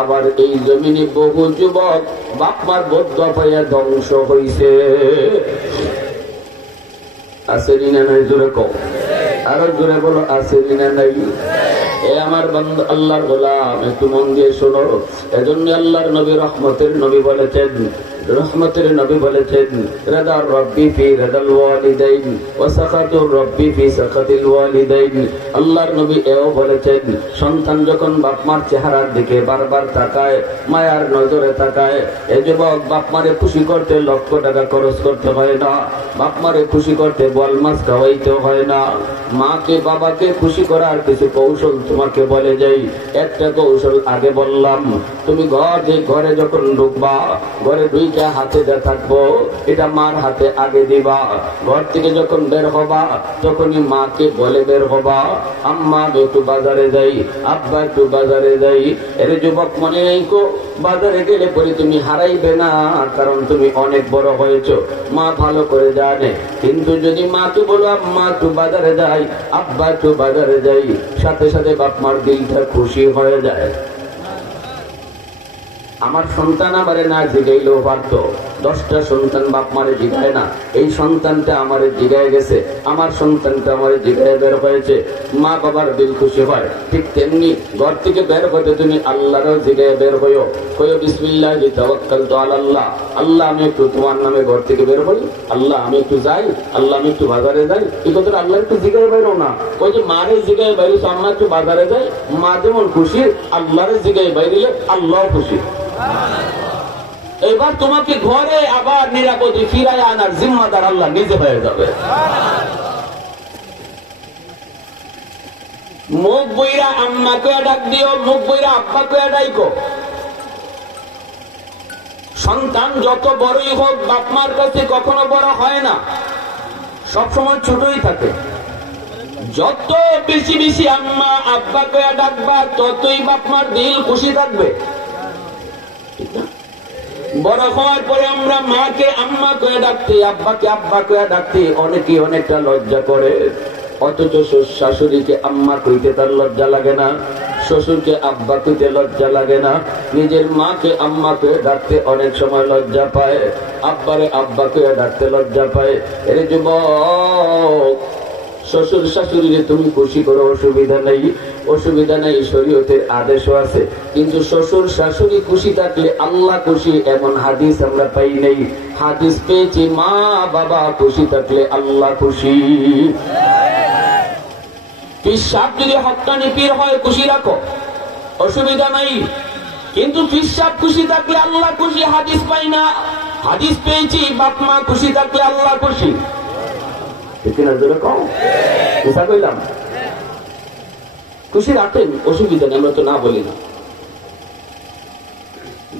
আবার এই জমিনে বহু যুবক বাপ মার বদদোয়া পাইয়া ধ্বংস হইছে। আছে না নাই? জোরে কও, আরো জোরে বলো আছে না নাই? এ আমার বান্দা আল্লাহর গোলাম, একটু মন দিয়ে শোনো। এজন্য আল্লাহর নবী রহমতের নবী বলেছেন, রহমতের নবী বলেছেন রাদার রব্বি ফি রাদাল ওয়ালিদাইন ওয়া সাখাতুর রব্বি ফি সাখাতিল ওয়ালিদাইন। আল্লাহর নবী এও বলেছেন সন্তান যখন বাপ মার চেহারার দিকে বারবার তাকায়, মায়ার নজরে তাকায়, এ যুবক বাপ মারে খুশি করতে লক্ষ টাকা খরচ করতে হয় না, বাপ মারে খুশি করতে বল মাছ খাওয়াইতে হয় না। মাকে বাবাকে খুশি করার কিছু কৌশল তোমাকে বলে যাই। একটা কৌশল আগে বললাম, তুমি ঘরে যখন ঢুকবা, ঘরে ঢুকে হাতে যা থাকবো এটা মার হাতে আগে দিবা। ঘর থেকে যখন বের হবা তখনই মাকে বলে বের হবা, আম্মা একটু বাজারে যাই, আব্বা একটু বাজারে যাই। এর যুবক মনে রেখো, বাজারে গেলে পরে তুমি হারাইবে না, কারণ তুমি অনেক বড় হয়েছো, মা ভালো করে জানে। কিন্তু যদি মাকে বলো আম্মা একটু বাজারে যাই, আব্বা একটু বাজারে যাই, সাথে সাথে বাপ মার দিলটা খুশি হয়ে যায়। আমার সন্তান আমারে না জিগাইলেও পারতো, 10টা সন্তান বাপ মারে জিগায় না, এই সন্তানটা আমারে জিগায় গেছে, আমার সন্তানটা আমারে জিগায় বের হয়েছে, মা বাবার দিল খুশি হয়। ঠিক তেমনি ঘর থেকে বের হতে তুমি আল্লাহরও জিগায় বের হইও, কইও বিসমিল্লাহি তাওয়াক্কালতু আলাল্লাহ, আল্লাহ আমি একটু তোমার নামে ঘর থেকে বের হই, আল্লাহ আমি একটু যাই, আল্লাহ আমি একটু বাজারে যাই। এই কথা আল্লাহ একটু জিগায় বেরো না, ওই যে মারে জিগায় বাইরেছে আম্মা একটু বাজারে যাই, মা যেমন খুশি আল্লাহরে জিগায় বাইরে আল্লাহ খুশি। এবার তোমাকে ঘরে আবার নিরাপদে ফিরায় আনার জিম্মাদার আল্লাহ নিজে হয়ে যাবে। মুখ বইরা আম্মা কয়ে ডাক দিও, মুখ বইরা আব্বা কয়ে ডাইকো। সন্তান যত বড়ই হোক বাপ মার কাছে কখনো বড় হয় না, সবসময় ছোটই থাকে। যত বেশি বেশি আম্মা আব্বা কয়ে ডাকবা ততই বাপ মার দিল খুশি থাকবে। বড় হওয়ার পরে আমরা মাকে আম্মা কয়ে ডাকতে, আব্বাকে আব্বা কয়ে ডাকতে অনেকে অনেকটা লজ্জা করে, অথচ শাশুড়িকে আম্মা কইতে তার লজ্জা লাগে না, শ্বশুরকে আব্বা কইতে লজ্জা লাগে না, নিজের মাকে আম্মা কয়ে ডাকতে অনেক সময় লজ্জা পায়, আব্বারে আব্বা কয়ে ডাকতে লজ্জা পায়। এর যুবক, শ্বশুর শাশুড়িকে তুমি খুশি করো, অসুবিধা নেই, অসুবিধা নেই, শরীয়তের আদেশও আছে। কিন্তু শ্বশুর শাশুড়ি খুশি থাকলে আল্লাহ খুশি, এমন হাদিস আমরা পাই নেই। হাদিস পেয়েছি মা বাবা খুশি থাকলে আল্লাহ খুশি। পিসাব যদি হক্কানি পীর হয় খুশি রাখো, অসুবিধা নাই, কিন্তু পিসাব খুশি থাকলে আল্লাহ খুশি হাদিস পাই না। হাদিস পেয়েছি বাপ মা খুশি থাকলে আল্লাহ খুশি। খুশি রাখেন, অসুবিধা নেই, আমরা তো না বলি না।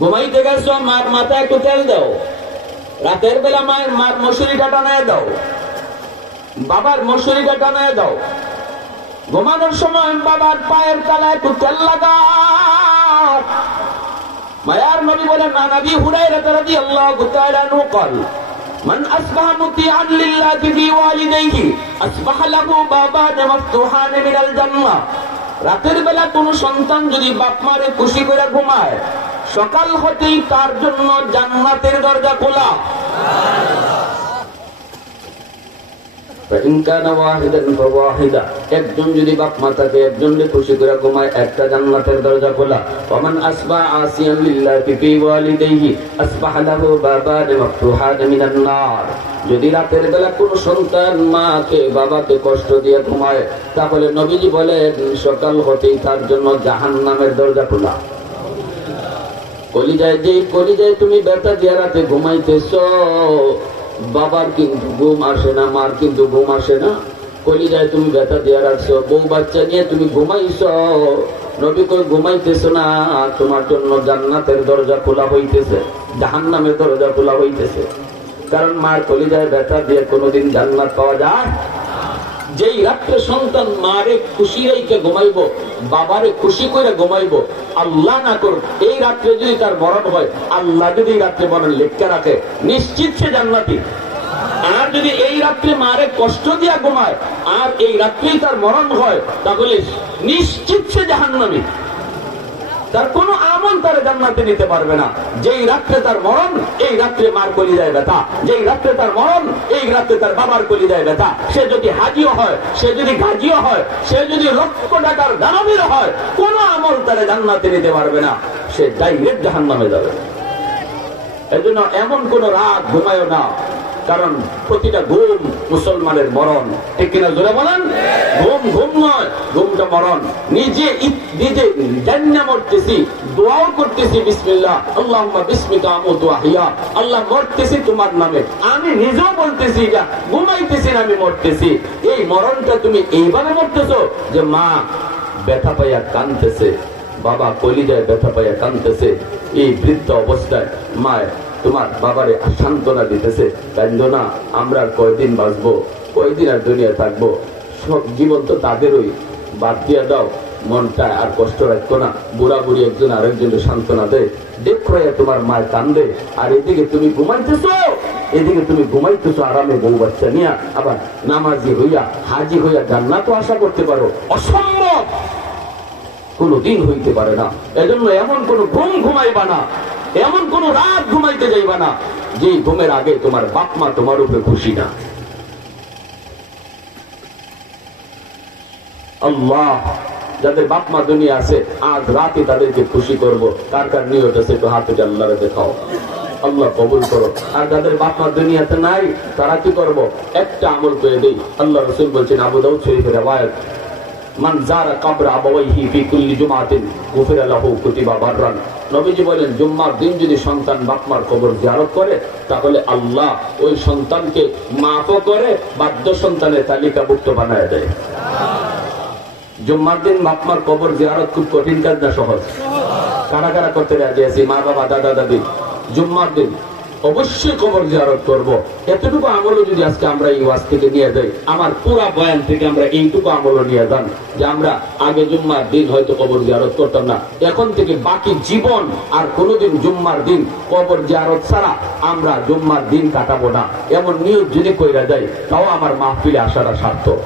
ঘুমাইতে গেছো, মার মাথায় একটু তেল দাও, রাতের বেলা মায়ের মার মশুরিটা টানায় দাও, বাবার মশুরিটা টানায় দাও, ঘুমানোর সময় বাবার পায়ের তলায় একটু তেল লাগাও। মায়ার নবী বলেন, নবী হুরায়রা রাদিয়াল্লাহু তাআলা আনহু قال من أصبح مطيعا لله في والديه أصبح له بابان مفتوحان من الجنة। রাতের বেলা কোন সন্তান যদি বাপ মারে খুশি করে ঘুমায়, সকাল হতেই তার জন্য জান্নাতের দরজা খোলা। একজন যদি বাপ মাতাকে একজনকে খুশি করে ঘুমায়, একটা জান্নাতের দরজা খোলা। ওমান আসবা আসিয়ান লিল্লাহি ফি ওয়ালিদাইহি আসবাহা লাহু বাবান মাফতুহান মিনান নার। যদি রাতের বেলা কোন সন্তান মাকে বাবাকে কষ্ট দিয়ে ঘুমায়, তাহলে নবীজি বলেন সকাল হতেই তার জন্য জাহান্নামের দরজা খোলা। কলিজায় তুমি ব্যথা দিয়ে রাতে ঘুমাইতেছো, বাবার কিন্তু ঘুম আসে না, মার কিন্তু ঘুম আসে না, কলিজায় তুমি ব্যথা দিয়ে রাখছো, বউ বাচ্চা নিয়ে তুমি ঘুমাইছো, নবী কই ঘুমাইতেছো না, তোমার জন্য জান্নাতের দরজা খোলা হইতেছে, জাহান্নামের দরজা খোলা হইতেছে। কারণ মার কলিজায় ব্যথা দিয়ে কোনোদিন জান্নাত পাওয়া যায়? যেই রাত্রে সন্তান মারে খুশি রেখে ঘুমাইবো, বাবারে খুশি করে ঘুমাইবো, আল্লাহ না করুক এই রাত্রে যদি তার মরণ হয়, আল্লাহ যদি এই রাত্রে মরণ লিখে রাখে, নিশ্চিত সে জান্নাতি। আর যদি এই রাত্রে মারে কষ্ট দিয়া ঘুমায় আর এই রাত্রেই তার মরণ হয়, তাহলে নিশ্চিত সে জাহান্নামী। তার কোন আমল তার জান্নাতে নিতে পারবে না। যেই রাত্রে তার মরণ, এই রাত্রে মার কলিজায় ব্যথা, যেই রাত্রে তার মরণ, এই রাত্রে তার বাবার কলিজায় ব্যথা। সে যদি হাজিও হয়, সে যদি গাজিও হয়, সে যদি লক্ষ টাকার দানবীর হয়, কোন আমল তার জান্নাতে নিতে পারবে না, সে ডাইরেক্ট জাহান্নামে যাবে। এজন্য এমন কোন রাত ঘুমায়ও না, কারণ প্রতিটা ঘুম মুসলমানের মরণ। ঠিক কিনা জোরে বলেন? ঘুম নয়, ঘুমটা মরণ। নিজে জান্নাত মরতেছি, দোয়াও করতেছি বিসমিল্লাহ আল্লাহুম্মা বিসমিকা আমুতু ওয়া আহইয়া, আল্লাহ মরতেছি তোমার নামে। আমি নিজেও বলতেছি যা ঘুমাইতেছি না, আমি মরতেছি। এই মরণটা তুমি এইভাবে মরতেছো যে মা ব্যথা পাইয়া কাঁদতেছে, বাবা কলিজায় ব্যথা পাইয়া কাঁদতেছে, এই বৃদ্ধ অবস্থায় মায়ের তোমার বাবারে সান্ত্বনা দিতেছে, কান্দো না, আমরা কয়দিন বাঁচবো, কয়দিন আর দুনিয়া থাকবো, সব জীবন তো তাদেরই, বাদ দিয়ে দাও, মনটা আর কষ্ট রাখতো না। বুড়া বুড়ি একজন আরেকজনের সান্ত্বনা দেয়, দেখো তোমার মায়ের কান্দে, আর এদিকে তুমি ঘুমাইতেছো, আরামে বউ বাচ্চা নিয়ে, আবার নামাজি হইয়া হাজি হইয়া জান্নাত তো আশা করতে পারো, অসম্ভব, কোনদিন হইতে পারে না। এজন্য এমন কোন ঘুমাইবা না, এমন কোন রাত ঘুমাইতে যাইবা না যে ঘুমের আগে তোমার বাপ মা তোমার উপরে খুশি না। আল্লাহ, যাদের বাপ মা দুনিয়া আছে আজ রাতে তাদেরকে খুশি করব, কার কার নিয়ত আছে একটু হাতে আল্লাহরে দেখাও, আল্লাহ কবুল করো। আর যাদের বাপ মা দুনিয়াতে নাই তারা কি করবো, একটা আমল করে দেই। আল্লাহ রাসূল বলছেন, আবু দাউদ শরীফের riwayat, মান যারা কবর আবাওয়াইহি ফি কুল্লি জুমআতিন গুফিরা লাহু কুতিবা বাররান। নবীজি বলেন, জুম্মার দিন যদি সন্তান বাপ মার কবর জিয়ারত করে তাহলে আল্লাহ ওই সন্তানকে মাফও করে, বাধ্য সন্তানের তালিকাভুক্ত বানায় দেয়। জুম্মার দিন বাপ মার কবর জিয়ারত খুব কঠিন কাজ না সহজ? কারা কারা করতে রাজি আছি? মা বাবা দাদা দাদি জুম্মার দিন অবশ্যই কবর জিয়ারত করব। এতটুকু আমলও যদি আজকে আমরা এই ওয়াজ থেকে নিয়ে যাই, আমার পুরা বয়ান থেকে আমরা এইটুকু আমলও নিয়ে যান যে আমরা আগে জুম্মার দিন হয়তো কবর জিয়ারত করতাম না, এখন থেকে বাকি জীবন আর কোনোদিন জুম্মার দিন কবর জিয়ারত ছাড়া আমরা জুম্মার দিন কাটাবো না, এমন নিয়ত যদি কইরা যায় তাও আমার মাহফিলে আসাটা সার্থক।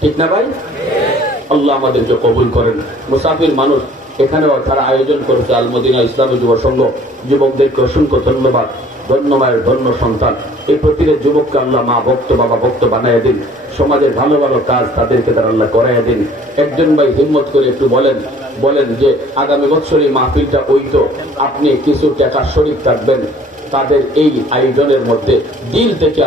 ঠিক না ভাই? আল্লাহ আমাদেরকে কবুল করেন। মুসাফির মানুষ এখানেও তারা আয়োজন করেছে আল মদিনা ইসলামী যুব সংঘ, যুবকদেরকে অসংখ্য ধন্যবাদ। ধন্য মায়ের ধন্য সন্তান, এই প্রতিটা যুবককে আল্লাহ মা ভক্ত বাবা ভক্ত বানাইয়া দিন, সমাজের ভালো ভালো কাজ তাদেরকে তারা আল্লাহ করাইয়া দিন। একজন ভাই হিম্মত করে একটু বলেন যে আগামী বছর এই মাহফিলটা হইতো, আপনি কিছু টাকা শরীক থাকবেন তাদের এই আয়োজনের মধ্যে দিল থেকে।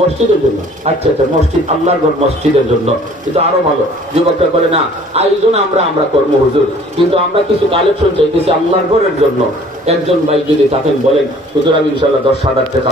মসজিদের জন্য? আচ্ছা আচ্ছা, মসজিদ আল্লাহর ঘর মসজিদের জন্য, কিন্তু আরো ভালো যুবকরা করে না আয়োজন আমরা করবো হুজুর, কিন্তু আমরা কিছু কালেকশন চাইতেছি আল্লাহর ঘরের জন্য। একজন ভাই যদি থাকেন বলেন, হুজুর আমি ইনশাআল্লাহ 10,000 টাকা